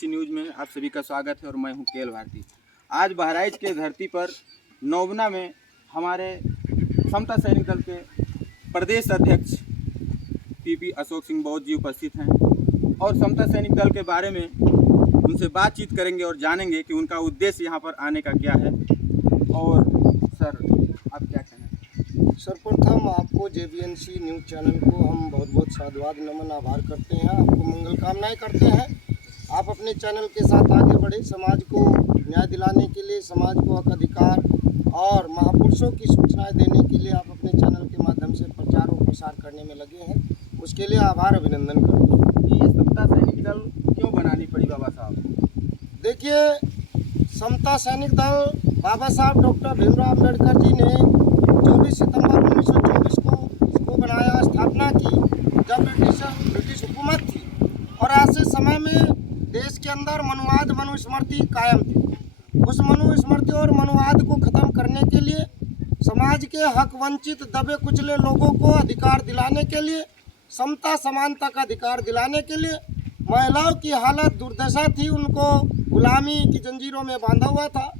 जेबीएनसी news में आप सभी का स्वागत है और मैं हूं केएल भारती। आज बहराइच के धरती पर नौबना में हमारे समता सैनिक दल के प्रदेश अध्यक्ष पीपी अशोक सिंह बौद्ध जी उपस्थित हैं और समता सैनिक दल के बारे में उनसे बातचीत करेंगे और जानेंगे कि उनका उद्देश्य यहां पर आने का क्या है। और सर, आप क्या कहना है? सर्वप्रथम आपको जेबीएनसी न्यूज़ चैनल को हम बहुत बहुत साधुवाद नमन आभार करते हैं, आपको मंगल कामनाएं करते हैं। आप अपने चैनल के साथ आगे बढ़े, समाज को न्याय दिलाने के लिए, समाज को हक अधिकार और महापुरुषों की सूचनाएं देने के लिए आप अपने चैनल के माध्यम से प्रचार और प्रसार करने में लगे हैं। उसके लिए आभार अभिनंदन करते हैं। ये समता सैनिक दल क्यों बनानी पड़ी बाबा साहब? देखिए, समता सैनिक दल बाबा साहब डॉक्टर भीमराव अम्बेडकर जी ने 24 सितंबर 1924 को इसको बनाया, स्थापना की जब ब्रिटिश हुकूमत थी। और ऐसे समय में देश के अंदर मनुवाद मनुस्मृति कायम थी। उस मनुस्मृति और मनुवाद को ख़त्म करने के लिए, समाज के हक वंचित दबे कुचले लोगों को अधिकार दिलाने के लिए, समता समानता का अधिकार दिलाने के लिए, महिलाओं की हालत दुर्दशा थी, उनको गुलामी की जंजीरों में बांधा हुआ था,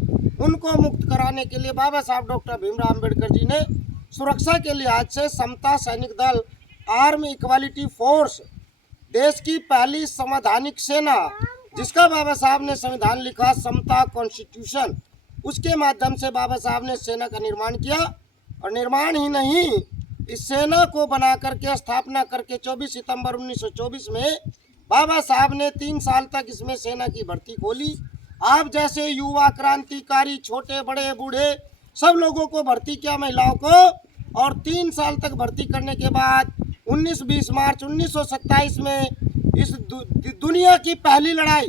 उनको मुक्त कराने के लिए बाबा साहब डॉक्टर भीमराव अम्बेडकर जी ने सुरक्षा के लिहाज से समता सैनिक दल आर्म इक्वालिटी फोर्स, देश की पहली संवैधानिक सेना, जिसका बाबा साहब ने संविधान लिखा, समता कॉन्स्टिट्यूशन, उसके माध्यम से बाबा साहब ने सेना का निर्माण किया। और निर्माण ही नहीं, इस सेना को बना करके, स्थापना करके 24 सितंबर 1924 में बाबा साहब ने 3 साल तक इसमें सेना की भर्ती खोली। आप जैसे युवा क्रांतिकारी, छोटे बड़े बूढ़े सब लोगों को भर्ती किया, महिलाओं को। और 3 साल तक भर्ती करने के बाद 19-20 मार्च 1927 में इस दुनिया की पहली लड़ाई,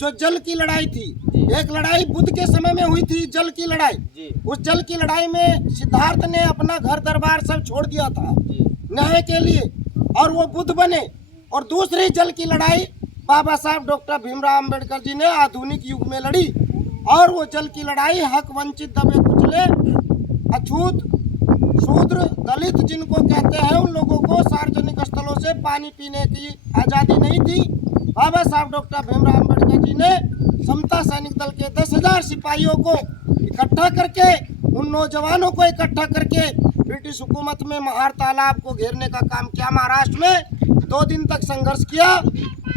जो जल की लड़ाई थी, एक लड़ाई बुद्ध के समय में हुई थी, जल की लड़ाई। उस जल की लड़ाई में सिद्धार्थ ने अपना घर दरबार सब छोड़ दिया था न्याय के लिए, और वो बुद्ध बने। और दूसरी जल की लड़ाई बाबा साहब डॉक्टर भीमराव अम्बेडकर जी ने आधुनिक युग में लड़ी। और वो जल की लड़ाई हक वंचित दबे कुचले, अछूत, शूद्र, दलित जिनको कहते हैं, उन लोगों को सार्वजनिक स्थलों से पानी पीने की आज़ादी नहीं थी। बाबा साहब डॉक्टर भीमराव अम्बेडकर जी ने समता सैनिक दल के 10,000 सिपाहियों को इकट्ठा करके, उन नौजवानों को इकट्ठा करके ब्रिटिश हुकूमत में महार तालाब को घेरने का काम किया। महाराष्ट्र में 2 दिन तक संघर्ष किया।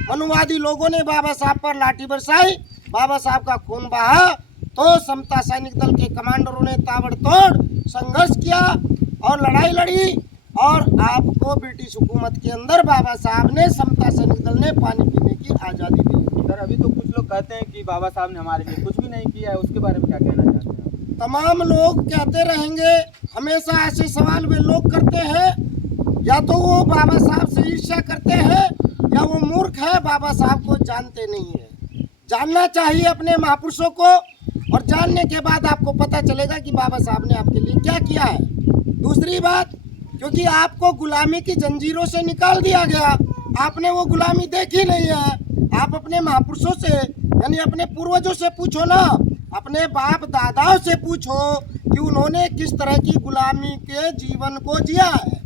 मनुवादी लोगों ने बाबा साहब पर लाठी बरसाई, बाबा साहब का खून बहा, तो समता सैनिक दल के कमांडरों ने ताबड़तोड़ संघर्ष किया और लड़ाई लड़ी। और आपको ब्रिटिश हुकूमत के अंदर बाबा साहब ने, समता सैनिक दल ने पानी पीने की आज़ादी दी। सर, अभी तो कुछ लोग कहते हैं कि बाबा साहब ने हमारे लिए कुछ भी नहीं किया है, उसके बारे में क्या कहना चाहते हैं? तमाम लोग कहते रहेंगे, हमेशा ऐसे सवाल वे लोग करते हैं, या तो वो बाबा साहब से ईर्ष्या करते हैं, या वो मूर्ख है, बाबा साहब को जानते नहीं है। जानना चाहिए अपने महापुरुषों को, और जानने के बाद आपको पता चलेगा कि बाबा साहब ने आपके लिए क्या किया है। दूसरी बात, क्योंकि आपको गुलामी की जंजीरों से निकाल दिया गया, आपने वो गुलामी देखी नहीं है। आप अपने महापुरुषों से, यानी अपने पूर्वजों से पूछो ना, अपने बाप दादाओं से पूछो कि उन्होंने किस तरह की गुलामी के जीवन को जिया है,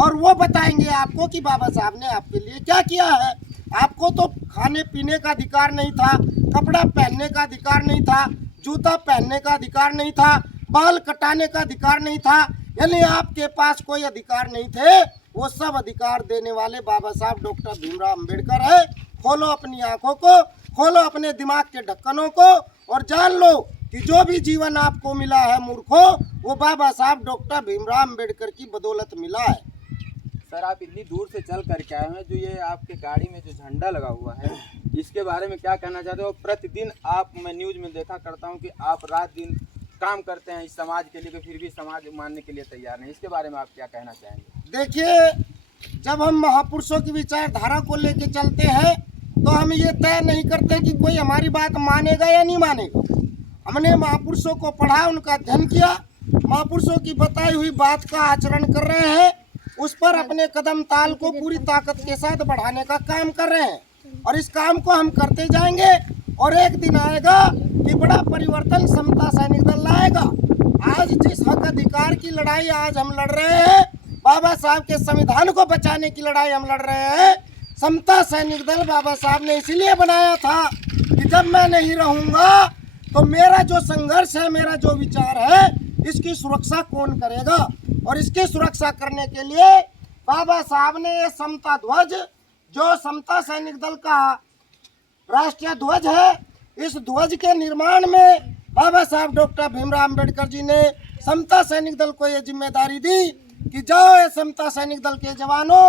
और वो बताएंगे आपको कि बाबा साहब ने आपके लिए क्या किया है। आपको तो खाने पीने का अधिकार नहीं था, कपड़ा पहनने का अधिकार नहीं था, जूता पहनने का अधिकार नहीं था, बाल कटाने का अधिकार नहीं था, यानी आपके पास कोई अधिकार नहीं थे। वो सब अधिकार देने वाले बाबा साहब डॉक्टर भीमराव अम्बेडकर है। खोलो अपनी आंखों को, खोलो अपने दिमाग के ढक्कनों को, और जान लो कि जो भी जीवन आपको मिला है मूर्खों, वो बाबा साहब डॉक्टर भीमराव अम्बेडकर की बदौलत मिला है। सर, आप इतनी दूर से चल करके आए हैं, जो ये आपके गाड़ी में जो झंडा लगा हुआ है, इसके बारे में क्या कहना चाहते हो? प्रतिदिन मैं न्यूज़ में देखा करता हूं कि आप रात दिन काम करते हैं इस समाज के लिए, तो फिर भी समाज मानने के लिए तैयार नहीं। इसके बारे में आप क्या कहना चाहेंगे? देखिए, जब हम महापुरुषों की विचारधारा को लेके चलते हैं, तो हम ये तय नहीं करते कि कोई हमारी बात मानेगा या नहीं मानेगा। हमने महापुरुषों को पढ़ा, उनका अध्ययन किया, महापुरुषों की बताई हुई बात का आचरण कर रहे हैं, उस पर अपने कदम ताल को पूरी ताकत के साथ बढ़ाने का काम कर रहे हैं, और इस काम को हम करते जाएंगे। और एक दिन आएगा कि बड़ा परिवर्तन समता सैनिक दल लाएगा। आज जिस हक अधिकार की लड़ाई आज हम लड़ रहे हैं, बाबा साहब के संविधान को बचाने की लड़ाई हम लड़ रहे हैं, समता सैनिक दल बाबा साहब ने इसीलिए बनाया था जब मैं नहीं रहूंगा तो मेरा जो संघर्ष है, मेरा जो विचार है, इसकी सुरक्षा कौन करेगा। और इसकी सुरक्षा करने के लिए बाबा साहब ने ये समता ध्वज, जो समता सैनिक दल का राष्ट्रीय ध्वज है, इस ध्वज के निर्माण में बाबा साहब डॉक्टर भीमराव अंबेडकर जी ने समता सैनिक दल को ये जिम्मेदारी दी कि जाओ ये समता सैनिक दल के जवानों,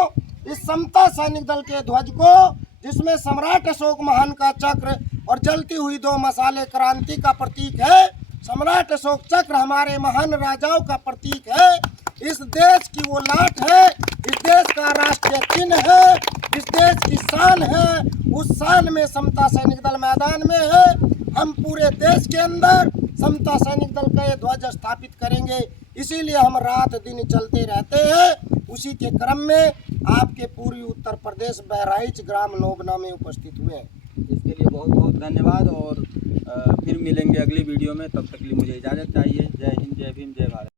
इस समता सैनिक दल के ध्वज को, जिसमें सम्राट अशोक महान का चक्र और जलती हुई 2 मसाले क्रांति का प्रतीक है, सम्राट अशोक चक्र हमारे महान राजाओं का प्रतीक है, इस देश की वो लाट है, इस देश का राष्ट्रीय चिन्ह है, इस देश की शान है, उस शान में समता सैनिक दल मैदान में है। हम पूरे देश के अंदर समता सैनिक दल का ये ध्वज स्थापित करेंगे, इसीलिए हम रात दिन चलते रहते हैं। उसी के क्रम में आपके पूर्वी उत्तर प्रदेश बहराइच ग्राम नोबना में उपस्थित हुए हैं। इसके लिए बहुत बहुत धन्यवाद और फिर मिलेंगे अगली वीडियो में। तब तक के लिए मुझे इजाज़त चाहिए। जय हिंद, जय भीम, जय भारत।